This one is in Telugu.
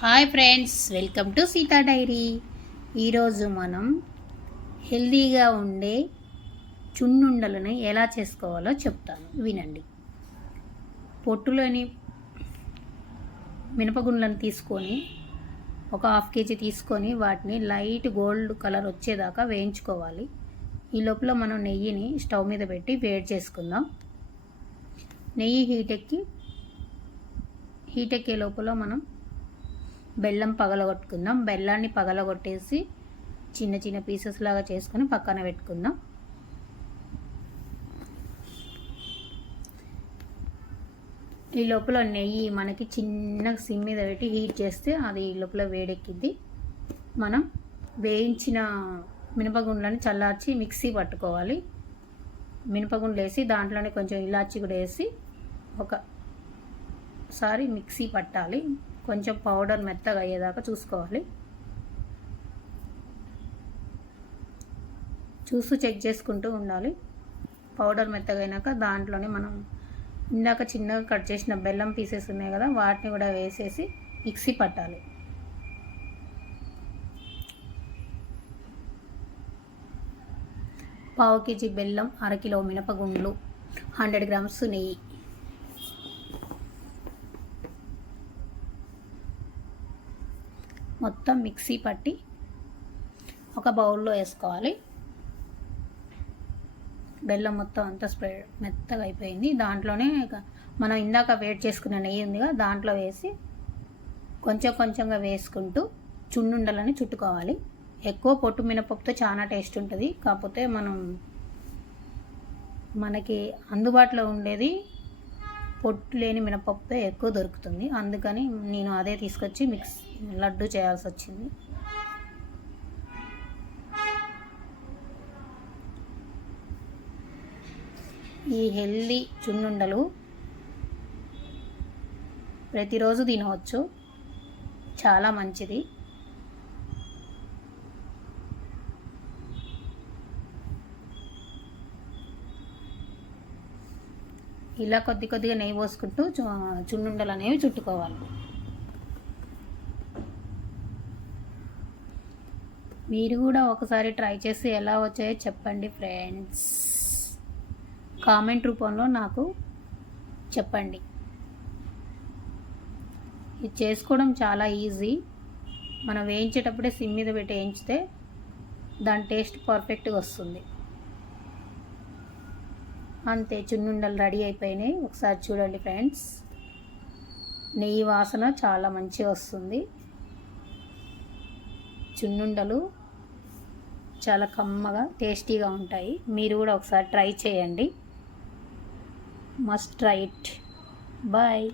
Hi friends, welcome to Seetha diary. ఈరోజు మనం హెల్దీగా ఉండే చున్నుండలను ఎలా చేసుకోవాలో చెప్తాను, వినండి. పొట్టులోని మినపగుండ్లను తీసుకొని ఒక 1/2 kg తీసుకొని వాటిని లైట్ గోల్డ్ కలర్ వచ్చేదాకా వేయించుకోవాలి. ఈ లోపల మనం నెయ్యిని స్టవ్ మీద పెట్టి వేడి చేసుకుందాం. నెయ్యి హీట్ ఎక్కే లోపల మనం బెల్లం పగలగొట్టుకుందాం. బెల్లాన్ని పగలగొట్టేసి చిన్న చిన్న పీసెస్ లాగా చేసుకొని పక్కన పెట్టుకుందాం. ఈ లోపల నెయ్యి మనకి చిన్న సిమ్ మీద పెట్టి హీట్ చేస్తే అది ఈ లోపల వేడెక్కిద్ది. మనం వేయించిన మినపగుండ్లని చల్లార్చి మిక్సీ పట్టుకోవాలి. మినపగుండ్లు వేసి దాంట్లోనే కొంచెం ఇలాచి కూడా వేసి ఒకసారి మిక్సీ పట్టాలి. కొంచెం పౌడర్ మెత్తగా అయ్యేదాకా చూసుకోవాలి. చూస్తూ చెక్ చేసుకుంటూ ఉండాలి. పౌడర్ మెత్తగా అయినాక దాంట్లోనే మనం ఇందాక చిన్నగా కట్ చేసిన బెల్లం పీసెస్ ఉన్నాయి కదా, వాటిని కూడా వేసేసి మిక్సీ పట్టాలి. పావు కేజీ బెల్లం, 1/2 కిలో మినపగుండ్లు, 100 grams నెయ్యి. మొత్తం మిక్సీ పట్టి ఒక బౌల్లో వేసుకోవాలి. బెల్లం మొత్తం అంతా మెత్తగా అయిపోయింది. దాంట్లోనే మనం ఇందాక వేడి చేసుకున్న నెయ్యి ఉందిగా, దాంట్లో వేసి కొంచెం కొంచెంగా వేసుకుంటూ చున్నుండలని చుట్టుకోవాలి. ఎక్కువ పొట్టు మినపప్పుతో చాలా టేస్ట్ ఉంటుంది. కాకపోతే మనకి అందుబాటులో ఉండేది పొట్టు లేని మినపప్పుతో ఎక్కువ దొరుకుతుంది. అందుకని నేను అదే తీసుకొచ్చి లడ్డు చేయాల్సి వచ్చింది. ఈ హెల్దీ చున్నుండలు ప్రతిరోజు తినవచ్చు, చాలా మంచిది. ఇలా కొద్ది కొద్దిగా నెయ్యి పోసుకుంటూ చున్నుండలు అనేవి చుట్టుకోవాలి. మీరు కూడా ఒకసారి ట్రై చేసి ఎలా వచ్చాయో చెప్పండి ఫ్రెండ్స్. కామెంట్ రూపంలో నాకు చెప్పండి. ఇది చేసుకోవడం చాలా ఈజీ. మనం వేయించేటప్పుడే సిమ్ మీద పెట్టి వేయించితే దాని టేస్ట్ పర్ఫెక్ట్గా వస్తుంది. అంతే, చున్నుండలు రెడీ అయిపోయినాయి. ఒకసారి చూడండి ఫ్రెండ్స్. నెయ్యి వాసన చాలా మంచిగా వస్తుంది. చున్నుండలు చాలా కమ్మగా టేస్టీగా ఉంటాయి. మీరు కూడా ఒకసారి ట్రై చేయండి. Must try it. బాయ్.